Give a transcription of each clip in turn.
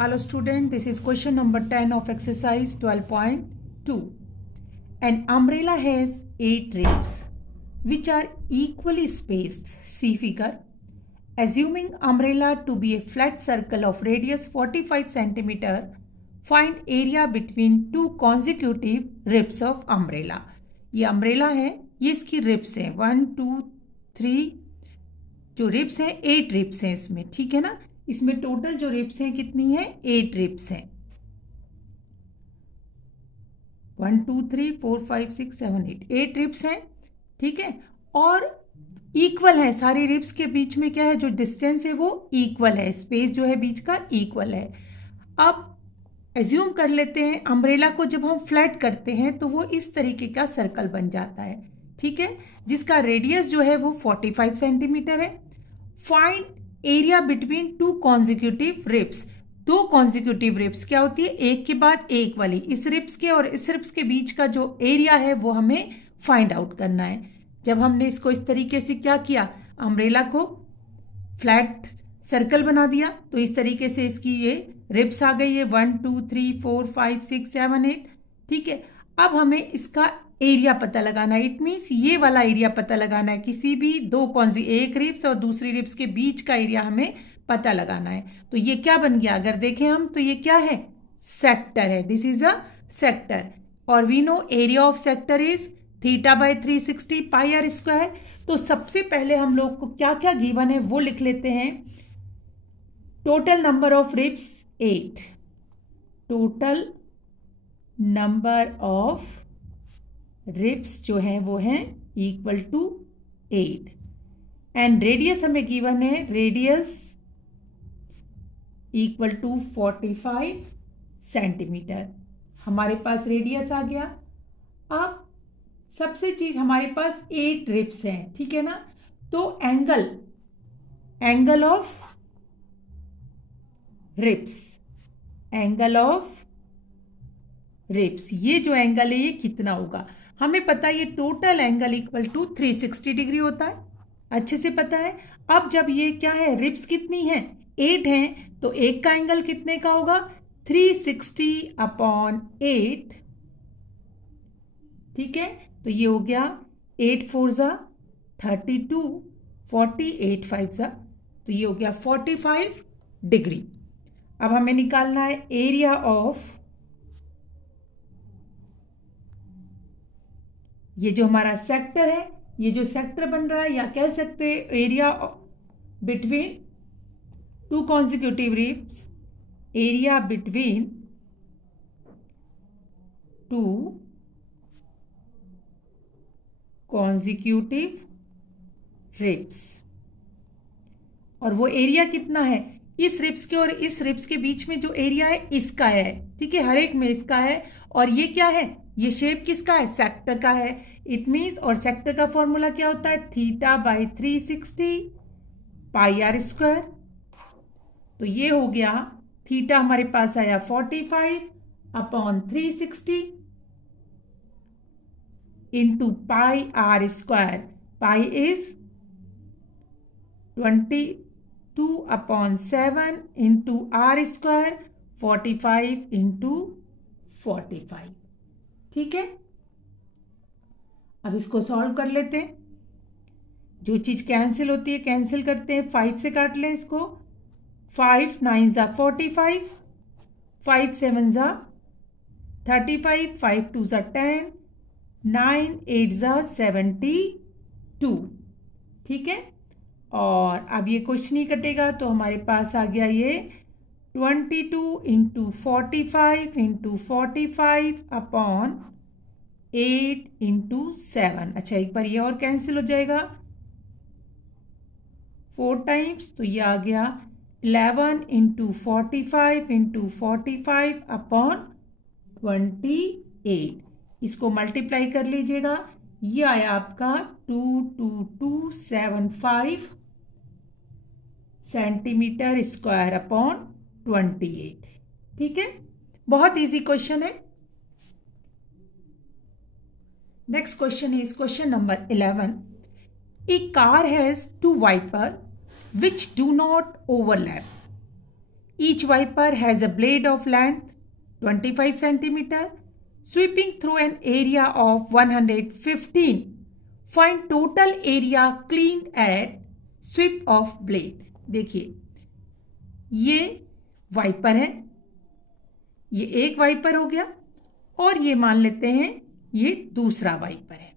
Hello student, this is question number 10 of exercise 12.2. An umbrella has 8 ribs which are equally spaced. See figure. Assuming umbrella to be a flat circle of radius 45 cm, find area between two consecutive ribs of umbrella. ये umbrella है, ये इसकी ribs हैं 1 2 3 जो ribs हैं 8 ribs हैं इसमें, ठीक है ना। इसमें टोटल जो रिब्स हैं कितनी है 8 रिब्स हैं 1 2 3 4 5 6 7 8 रिब्स हैं, ठीक है। और इक्वल है, सारी रिब्स के बीच में क्या है, जो डिस्टेंस है वो इक्वल है, स्पेस जो है बीच का इक्वल है। अब एज्यूम कर लेते हैं अम्ब्रेला को जब हम फ्लैट करते हैं तो वो इस तरीके का सर्कल बन जाता है, ठीक है, जिसका रेडियस जो है वो 45 सेंटीमीटर है। Find area between two consecutive ribs. दो कॉन्जिक्यूटिव रिब्स क्या होती है, एक के बाद एक वाली, इस रिब्स के और इस रिब्स के बीच का जो एरिया है वो हमें फाइंड आउट करना है। जब हमने इसको इस तरीके से क्या किया, अम्ब्रेला को फ्लैट सर्कल बना दिया तो इस तरीके से इसकी ये रिब्स आ गई है 1 2 3 4 5 6 7 8, ठीक है। अब हमें इसका एरिया पता लगाना है, इट मीन्स ये वाला एरिया पता लगाना है, किसी भी एक रिब्स और दूसरी रिब्स के बीच का एरिया हमें पता लगाना है। तो ये क्या बन गया, अगर देखें हम तो ये क्या है, सेक्टर है, दिस इज अ सेक्टर। और we know area of sector is θ/360 πr²। तो सबसे पहले हम लोग को क्या क्या गिवन है वो लिख लेते हैं। Total number of ribs 8, total number of ribs जो है वो है इक्वल टू 8 एंड रेडियस हमें गिवन है, रेडियस इक्वल टू 45 सेंटीमीटर। हमारे पास रेडियस आ गया। अब सबसे चीज हमारे पास 8 रिब्स हैं, ठीक है ना। तो angle of ribs, angle of ribs, ये जो एंगल है ये कितना होगा, हमें पता है ये total angle equal to 360 degree होता है, अच्छे से पता है। अब जब ये क्या है, रिब्स कितनी है 8 हैं, तो एक का एंगल कितने का होगा 360/8, ठीक है। तो ये हो गया 8 4 ज़ा 32, 40 8 5 ज़ा, तो ये हो गया 45 डिग्री। अब हमें निकालना है एरिया ऑफ, ये जो हमारा सेक्टर है, ये जो सेक्टर बन रहा है, या कह सकते हैं area between two consecutive ribs, area between two consecutive ribs. और वो एरिया कितना है, इस रिब्स के और इस रिब्स के बीच में जो एरिया है इसका है, ठीक है, हर एक में इसका है। और ये क्या है, ये शेप किसका है, सेक्टर का है, इट मीन्स। और सेक्टर का फॉर्मूला क्या होता है, θ/360 πr²। तो ये हो गया, थीटा हमारे पास आया 45/360 into πr², pi is 22/7 into r², 45 into 45, ठीक है। अब इसको सॉल्व कर लेते हैं। जो चीज कैंसिल होती है कैंसिल करते हैं, 5 से काट लें इसको, 5 9 ज़ा 45, 5 7 ज़ा 35, 5 2 ज़ा 10, 9 8 ज़ा 72, ठीक है। और अब ये कुछ नहीं कटेगा तो हमारे पास आ गया ये 22 इंटू 45 इंटू 45/8 इंटू 7। अच्छा एक बार ये और कैंसिल हो जाएगा 4 टाइम्स, तो ये आ गया 11 इंटू 45 इंटू 45/28। इसको मल्टीप्लाई कर लीजिएगा, ये आया आपका 22275 सेंटीमीटर स्क्वायर अपॉन 28, ठीक है। बहुत इजी क्वेश्चन है। Next question is question number 11। A car has two wipers which do not overlap. Each wiper has a blade of length 25 centimeter sweeping through an area of 115. Find total area cleaned at sweep of blade. देखिए ये wiper है, ये एक wiper हो गया और ये मान लेते हैं ये दूसरा वाइपर है।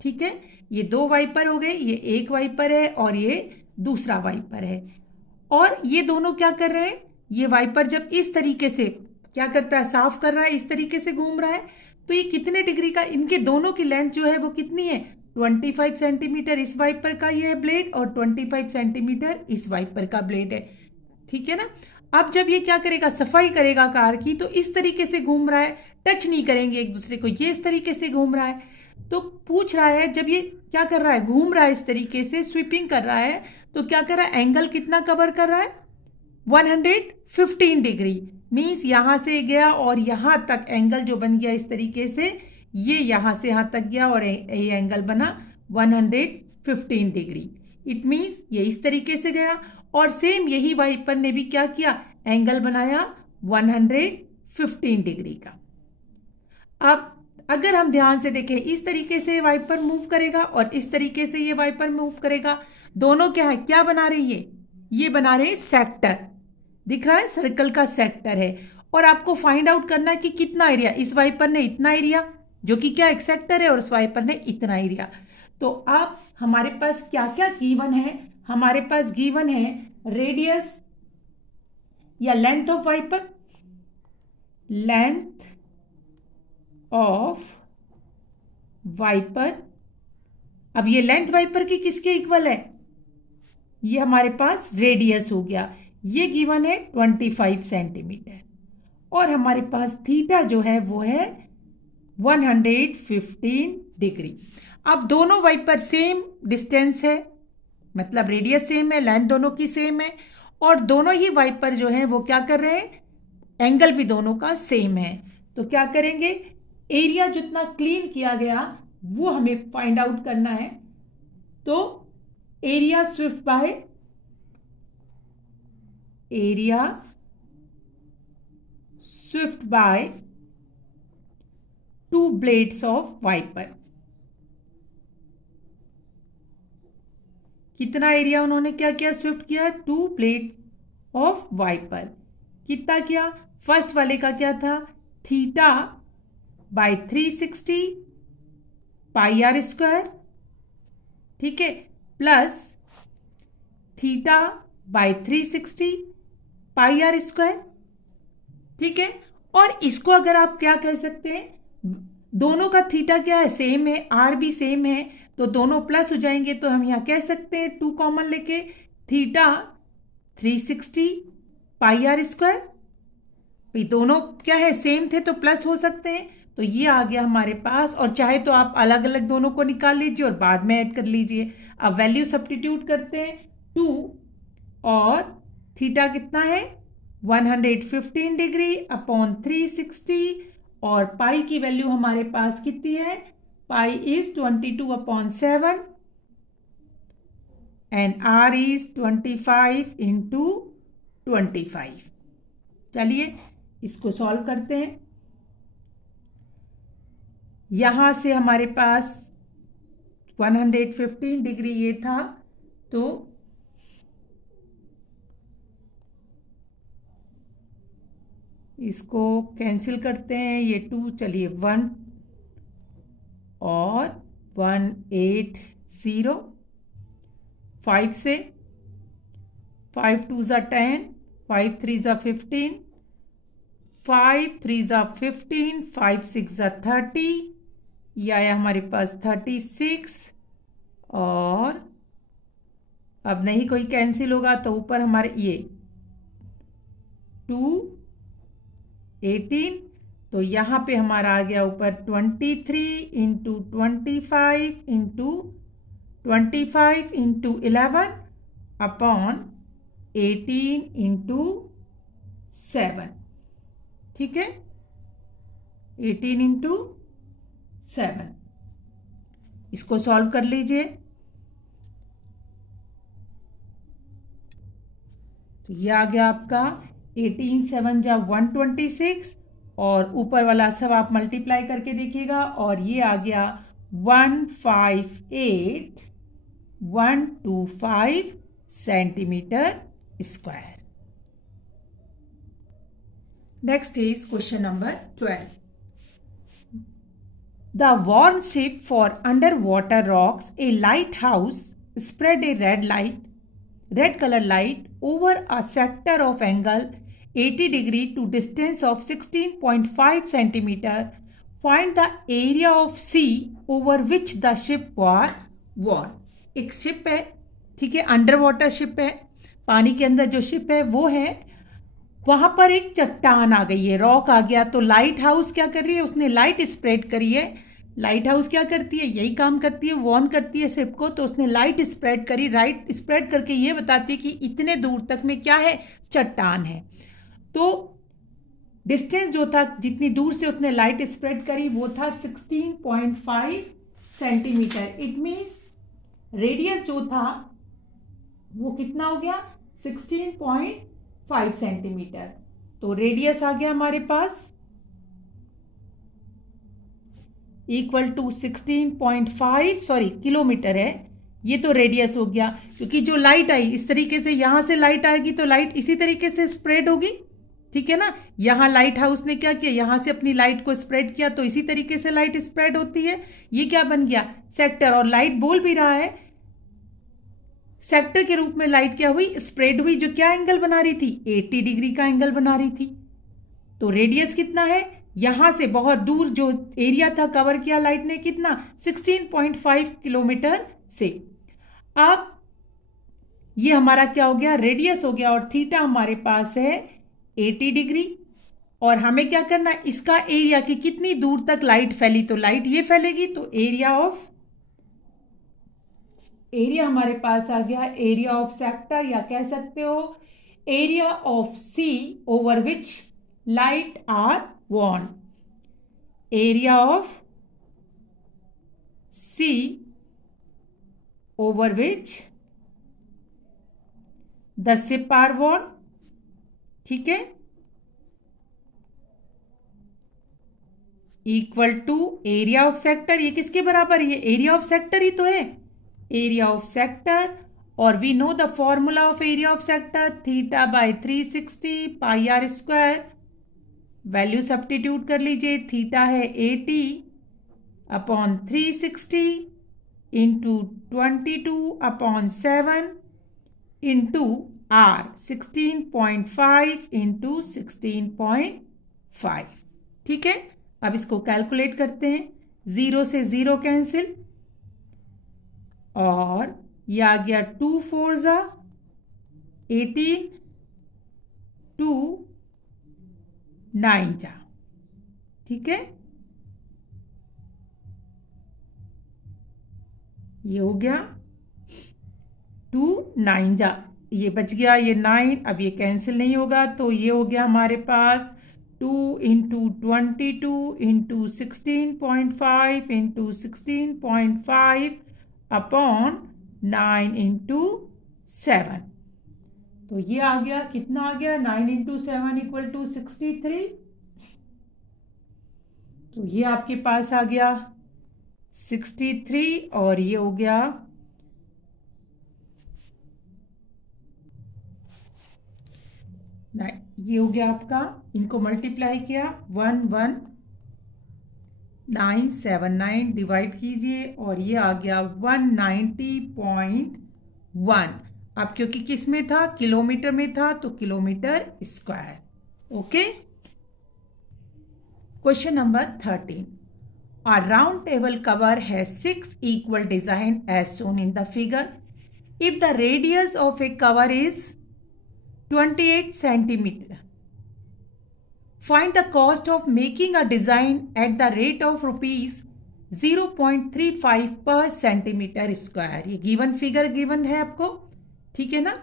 ठीक है, ये दो वाइपर हो गए, ये एक वाइपर है और ये दूसरा वाइपर है। और ये दोनों क्या कर रहे हैं, ये वाइपर जब इस तरीके से क्या करता है, साफ कर रहा है, इस तरीके से घूम रहा है, तो ये कितने डिग्री का, इनके दोनों की लेंथ जो है वो कितनी है, 25 सेंटीमीटर इस वाइपर का ये है ब्लेड और 25 सेंटीमीटर इस वाइपर का ब्लेड है। ठीक है ना। अब जब ये क्या करेगा, सफाई करेगा कार की, तो इस तरीके से घूम रहा है, टच नहीं करेंगे एक दूसरे को, ये इस तरीके से घूम रहा है। तो पूछ रहा है जब ये क्या कर रहा है, घूम रहा है इस तरीके से, स्वीपिंग कर रहा है, तो क्या कर रहा है, एंगल कितना कवर कर रहा है, 115 डिग्री। मीन्स यहां से गया और यहां तक एंगल जो बन गया इस तरीके से, ये यहां से यहां तक गया और ये एंगल बना 115 डिग्री। इट मीन्स ये इस तरीके से गया और सेम यही वाइपर ने भी क्या किया, एंगल बनाया 115 डिग्री का। अब अगर हम ध्यान से देखें, इस तरीके से वाइपर मूव करेगा और इस तरीके से ये वाइपर मूव करेगा, दोनों क्या है, क्या बना रहे हैं, ये बना रहे हैं सेक्टर। दिख रहा है, सर्कल का सेक्टर है। और आपको फाइंड आउट करना है कि कितना एरिया, इस वाइपर ने इतना एरिया जो कि क्या एक सेक्टर है और उस वाइपर ने इतना एरिया। तो अब हमारे पास क्या क्या गिवन है, हमारे पास गिवन है रेडियस या length of wiper, length of wiper. अब ये लेंथ वाइपर की किसके इक्वल है, ये हमारे पास रेडियस हो गया, ये गिवन है 25 सेंटीमीटर और हमारे पास थीटा जो है वो है 115 डिग्री। अब दोनों वाइपर सेम डिस्टेंस है, मतलब रेडियस सेम है, लेंथ दोनों की सेम है और दोनों ही वाइपर जो है वो क्या कर रहे हैं, एंगल भी दोनों का सेम है। तो क्या करेंगे, एरिया जितना क्लीन किया गया वो हमें फाइंड आउट करना है। तो area swift by two blades of wiper. कितना एरिया उन्होंने क्या किया, स्विफ्ट किया, 2 ब्लेड ऑफ वाइपर। कितना किया, फर्स्ट वाले का क्या था, theta by 360 pi r square, ठीक है, plus theta by 360 pi r square. ठीक है, और इसको अगर आप क्या कह सकते हैं, दोनों का थीटा क्या है, सेम है, आर भी सेम है, तो दोनों प्लस हो जाएंगे। तो हम यहां कह सकते हैं 2 कॉमन लेके थीटा 360 पाई आर स्क्वायर। भाई दोनों क्या है, सेम थे तो प्लस हो सकते हैं, तो ये आ गया हमारे पास। और चाहे तो आप अलग अलग दोनों को निकाल लीजिए और बाद में ऐड कर लीजिए। अब वैल्यू सब्स्टिट्यूट करते हैं, 2 और थीटा कितना है 115 डिग्री अपॉन 360 और पाई की वैल्यू हमारे पास कितनी है, pi is 22/7 and r is 25 into 25। चलिए इसको सॉल्व करते हैं। यहां से हमारे पास 115 डिग्री ये था, तो इसको कैंसिल करते हैं, ये 2, चलिए 1 और 180, 5 से 5 2 ज़ा 10, 5 3 ज़ा 15, 5 3 ज़ा 15, 5 6 ज़ा 30, ये आया हमारे पास 36। और अब नहीं कोई कैंसिल होगा तो ऊपर हमारे ये 2 18, तो यहाँ पे हमारा आ गया ऊपर 23 into 25 into 25 into 11 upon 18 into 7। ठीक है, 18 इंटू 7। इसको सॉल्व कर लीजिए। तो ये आ गया आपका 18 7 जा 126 और ऊपर वाला सब आप मल्टीप्लाई करके देखिएगा और ये आ गया 158,125 centimetre square. Next is question number 12. The warship for underwater rocks, a lighthouse, spread a red color light over a sector of angle 80 degree to distance of 16.5 centimeter. Find the area of sea over which the ship was worn. एक ship है, ठीक है, under water ship है, पानी के अंदर जो ship है वो है, वहां पर एक चट्टान आ गई है, रॉक आ गया, तो लाइट हाउस क्या कर रही है, उसने लाइट स्प्रेड करी है। लाइट हाउस क्या करती है, यही काम करती है, वॉर्न करती है शिप को, तो उसने लाइट स्प्रेड करी, लाइट स्प्रेड करके ये बताती है कि इतने दूर तक में क्या है, चट्टान है। तो डिस्टेंस जो था, जितनी दूर से उसने लाइट स्प्रेड करी वो था 16.5 सेंटीमीटर। इट मीन्स रेडियस जो था वो कितना हो गया, 16.5 सेंटीमीटर। तो रेडियस आ गया हमारे पास इक्वल टू 16.5, सॉरी किलोमीटर है, ये तो रेडियस हो गया, क्योंकि जो लाइट आई इस तरीके से, यहां से लाइट आएगी तो लाइट इसी तरीके से स्प्रेड होगी, ठीक है ना। यहां लाइट हाउस ने क्या किया, यहां से अपनी लाइट को स्प्रेड किया, तो इसी तरीके से लाइट स्प्रेड होती है। ये क्या बन गया, सेक्टर, और लाइट बोल भी रहा है सेक्टर के रूप में लाइट क्या हुई, स्प्रेड हुई, जो क्या एंगल बना रही थी, 80 डिग्री का एंगल बना रही थी। तो रेडियस कितना है, यहां से बहुत दूर जो एरिया था कवर किया लाइट ने, कितना, 16.5 किलोमीटर से। अब ये हमारा क्या हो गया, रेडियस हो गया, और थीटा हमारे पास है 80 डिग्री, और हमें क्या करना है, इसका एरिया कि कितनी दूर तक लाइट फैली, तो लाइट ये फैलेगी, तो एरिया हमारे पास आ गया, एरिया ऑफ सेक्टर, या कह सकते हो area of sea over which light are warned. Area of sea over which the ship are warned, ठीक है, equal to area of sector. ये किसके बराबर है, ये एरिया ऑफ सेक्टर ही तो है, एरिया ऑफ सेक्टर, और we know the formula of area of sector, theta by 360 pi r square. Value substitute कर लीजिए, थीटा है 80 upon 360 into 22/7 into r 16.5 into 16.5, ठीक है। अब इसको कैलकुलेट करते हैं, 0 से 0 कैंसिल, और ये आ गया 2 4 जा 18, 2 9 जा, ठीक है, ये हो गया 2 9 जा, ये बच गया, ये 9, अब ये कैंसिल नहीं होगा, तो ये हो गया हमारे पास 2 into 22 into 16.5 into 16.5 upon 9 into 7। तो ये आ गया, कितना आ गया, 9 इंटू 7 इक्वल टू 63। तो ये आपके पास आ गया 63, और ये हो गया ये हो गया आपका, इनको मल्टीप्लाई किया 11979 डिवाइड कीजिए, और ये आ गया 190.1। अब क्योंकि किस में था, किलोमीटर में था, तो kilometre square, okay. Question number 13, a round table cover has 6 equal design as shown in the figure. If the radius of a cover is 28 centimeter, find the cost of making a design at the rate of rupees 0.35 per centimeter square। ये given figure given है आपको, ठीक है ना।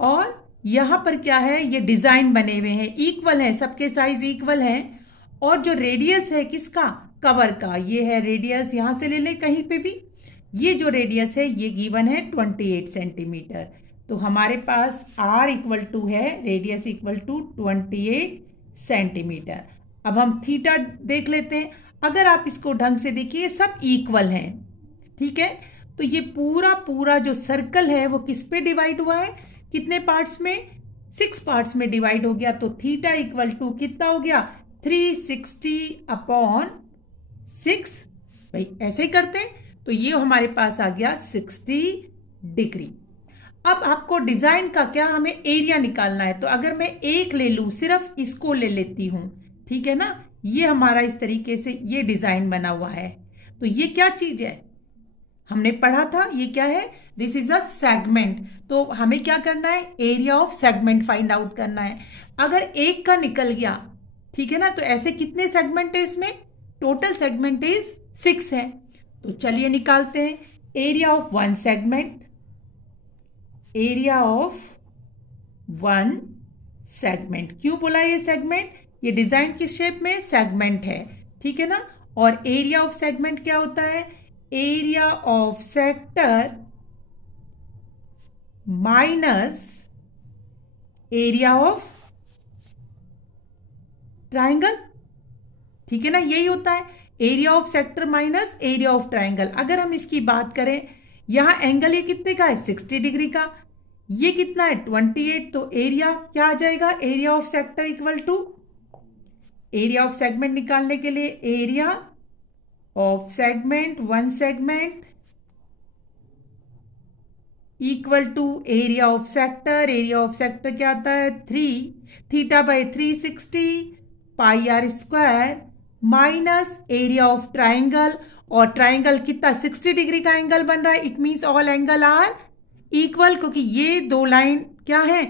और यहां पर क्या है, ये डिजाइन बने हुए हैं, इक्वल है, सबके साइज इक्वल हैं, और जो रेडियस है किसका, कवर का, ये है रेडियस, यहां से ले लें कहीं पे भी, ये जो रेडियस है ये गिवन है 28 सेंटीमीटर। तो हमारे पास r इक्वल टू है रेडियस इक्वल टू 28 सेंटीमीटर। अब हम थीटा देख लेते हैं। अगर आप इसको ढंग से देखिए सब इक्वल हैं, ठीक है। तो ये पूरा पूरा जो सर्कल है वो किस पे डिवाइड हुआ है, कितने पार्ट्स में, 6 पार्ट्स में डिवाइड हो गया। तो थीटा इक्वल टू कितना हो गया 360/6। भाई ऐसे ही करते हैं तो ये हमारे पास आ गया 60 डिग्री। अब आपको डिजाइन का क्या, हमें एरिया निकालना है। तो अगर मैं एक ले लूं, सिर्फ इसको ले लेती हूं, ठीक है ना, ये हमारा इस तरीके से ये डिजाइन बना हुआ है। तो ये क्या चीज है, हमने पढ़ा था, ये क्या है, दिस इज अ सेगमेंट। तो हमें क्या करना है, area of segment find out करना है। अगर एक का निकल गया, ठीक है ना, तो ऐसे कितने सेगमेंट है इसमें, टोटल सेगमेंट इज 6 है। तो चलिए निकालते हैं area of one segment. Area of one segment, क्यों बोला ये सेगमेंट, ये डिजाइन किस शेप में, सेगमेंट है, ठीक है ना। और एरिया ऑफ सेगमेंट क्या होता है, area of sector minus area of triangle, ठीक है ना, यही होता है area of sector minus area of triangle. अगर हम इसकी बात करें, यहां एंगल ये कितने का है, 60 डिग्री का, ये कितना है 28। तो एरिया क्या आ जाएगा, area of sector equal to, area of segment निकालने के लिए area of segment one segment equal to area of sector. Area of sector क्या आता है 3 theta by 360 pi r square minus area of triangle. और ट्राइंगल कितना 60 degree का angle बन रहा है, it means all angle are equal, क्योंकि ये दो लाइन क्या है,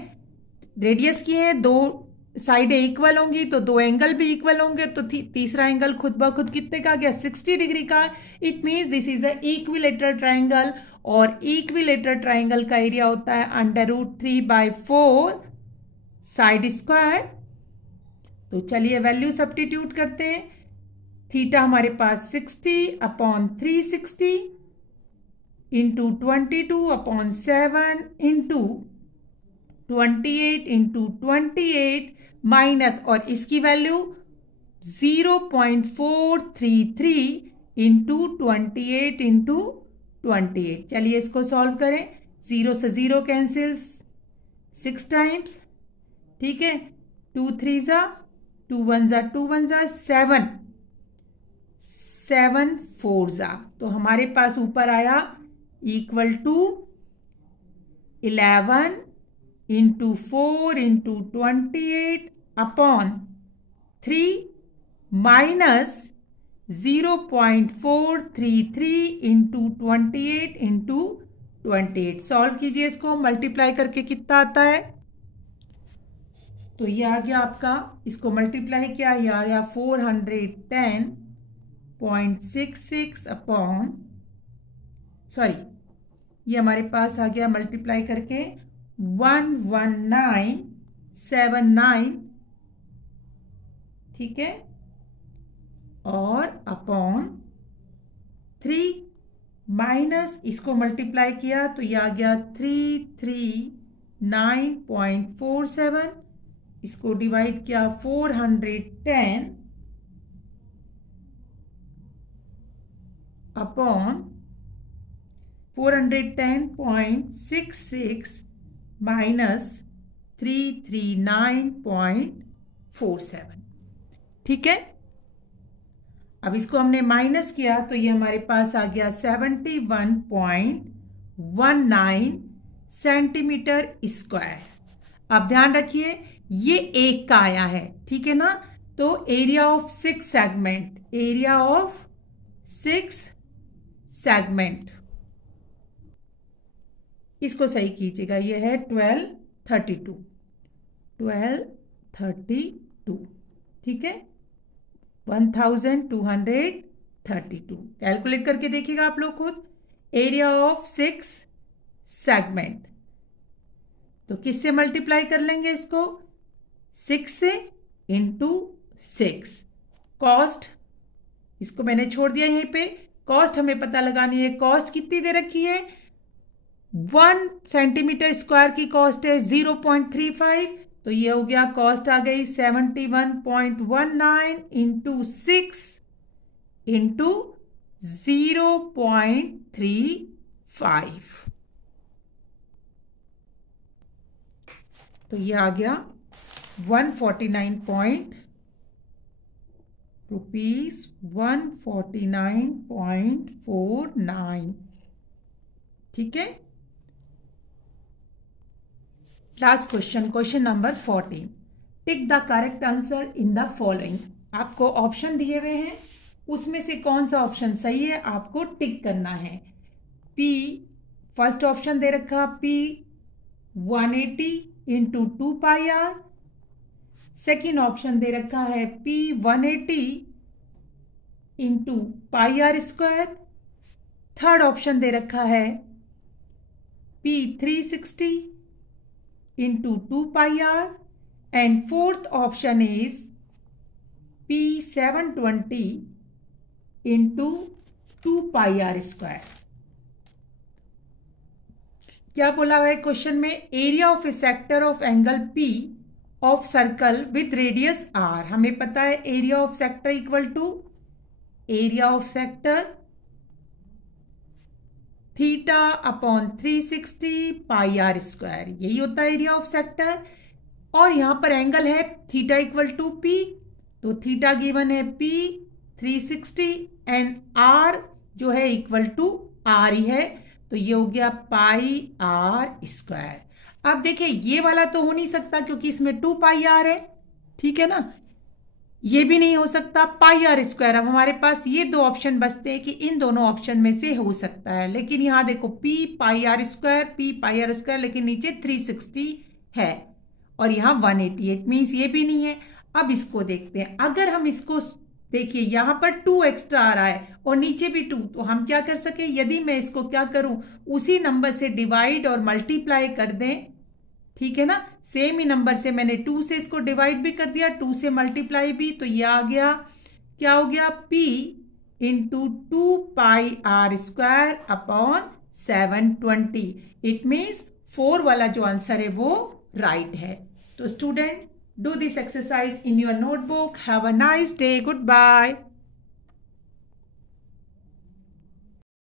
रेडियस की है, दो साइडें इक्वल होंगी तो दो एंगल भी इक्वल होंगे। तो तीसरा एंगल खुद ब खुद कितने का आ गया, 60 डिग्री का। It means this is a equilateral triangle, और इक्विलेटरल ट्राइंगल का एरिया होता है √3/4 साइड स्क्वायर। तो चलिए वैल्यू सब्स्टिट्यूट करते हैं। थीटा हमारे पास 60/360 इंटू 22/7 इंटू 28 इंटू 28 माइनस, और इसकी वैल्यू 0.433 इंटू 28 इंटू 28। चलिए इसको सॉल्व करें, 0 से 0 कैंसिल्स 6 टाइम्स, ठीक है, 2 3 जा 2 1 जा 2 1 जा 7 7 4 जा। तो हमारे पास ऊपर आया equal to 11 into 4 into 28/3 minus 0.433 into 28 into 28। Solve कीजिए इसको, मल्टीप्लाई करके कितना आता है, तो ये आ गया आपका, इसको मल्टीप्लाई किया, ये आ गया 410.66 ये हमारे पास आ गया मल्टीप्लाई करके 11979, ठीक है, और अपॉन 3 माइनस इसको मल्टीप्लाई किया तो ये आ गया 339.47, इसको डिवाइड किया 410 अपॉन 410.66 माइनस 339.47, ठीक है। अब इसको हमने माइनस किया तो ये हमारे पास आ गया 71.19 सेंटीमीटर स्क्वायर। अब ध्यान रखिए ये एक का आया है, ठीक है ना। तो area of 6 segment, area of 6 segment, इसको सही कीजिएगा, ये है 1232, ठीक है, 1232। कैलकुलेट करके देखिएगा आप लोग खुद। एरिया ऑफ 6 सेगमेंट, तो किससे मल्टीप्लाई कर लेंगे इसको, 6 से इंटू 6। कॉस्ट इसको मैंने छोड़ दिया यहीं पे, कॉस्ट हमें पता लगानी है। कॉस्ट कितनी दे रखी है 1 सेंटीमीटर स्क्वायर की कॉस्ट है 0.35, तो ये हो गया कॉस्ट आ गई 71.19 इंटू 6 इंटू 0.35, तो ये आ गया 149.49, ठीक है। Last question, question number 14, tick the correct answer in the following. आपको ऑप्शन दिए हुए हैं, उसमें से कौन सा ऑप्शन सही है आपको टिक करना है। पी, फर्स्ट ऑप्शन दे रखा P 180 into 2 pi r, second option दे रखा है P 180 into pi r square, third option दे रखा है P 360 into 2 pi r, and fourth option is P 720 into 2 pi r square. क्या बोला हुआ है क्वेश्चन में, area of a sector of angle P of circle with radius R। हमें पता है area of sector equal to area of sector theta upon 360 pi r square, यही होता है एरिया ऑफ सेक्टर। और यहां पर एंगल है थीटा इक्वल टू P, तो थीटा गिवन है P 360 एंड R जो है इक्वल टू R ही है, तो ये हो गया पाई आर स्क्वायर। अब देखिए ये वाला तो हो नहीं सकता क्योंकि इसमें 2 पाई आर है, ठीक है ना, ये भी नहीं हो सकता पाई आर स्क्वायर। अब हमारे पास ये दो ऑप्शन बचते हैं कि इन दोनों ऑप्शन में से हो सकता है, लेकिन यहां देखो P pi r square, P pi r square, लेकिन नीचे 360 है और यहां 188 मीन्स ये भी नहीं है। अब इसको देखते हैं, अगर हम इसको देखिए यहां पर 2 एक्स्ट्रा आ रहा है और नीचे भी 2, तो हम क्या कर सके, यदि मैं इसको क्या करूं उसी नंबर से डिवाइड और मल्टीप्लाई कर दें, ठीक है ना, सेम ही नंबर से मैंने 2 से इसको डिवाइड भी कर दिया, 2 से मल्टीप्लाई भी, तो ये आ गया, क्या हो गया, P into 2 pi r square upon 720। It means 4 वाला जो आंसर है वो राइट है। तो student, do this exercise in your notebook. Have a nice day. Goodbye.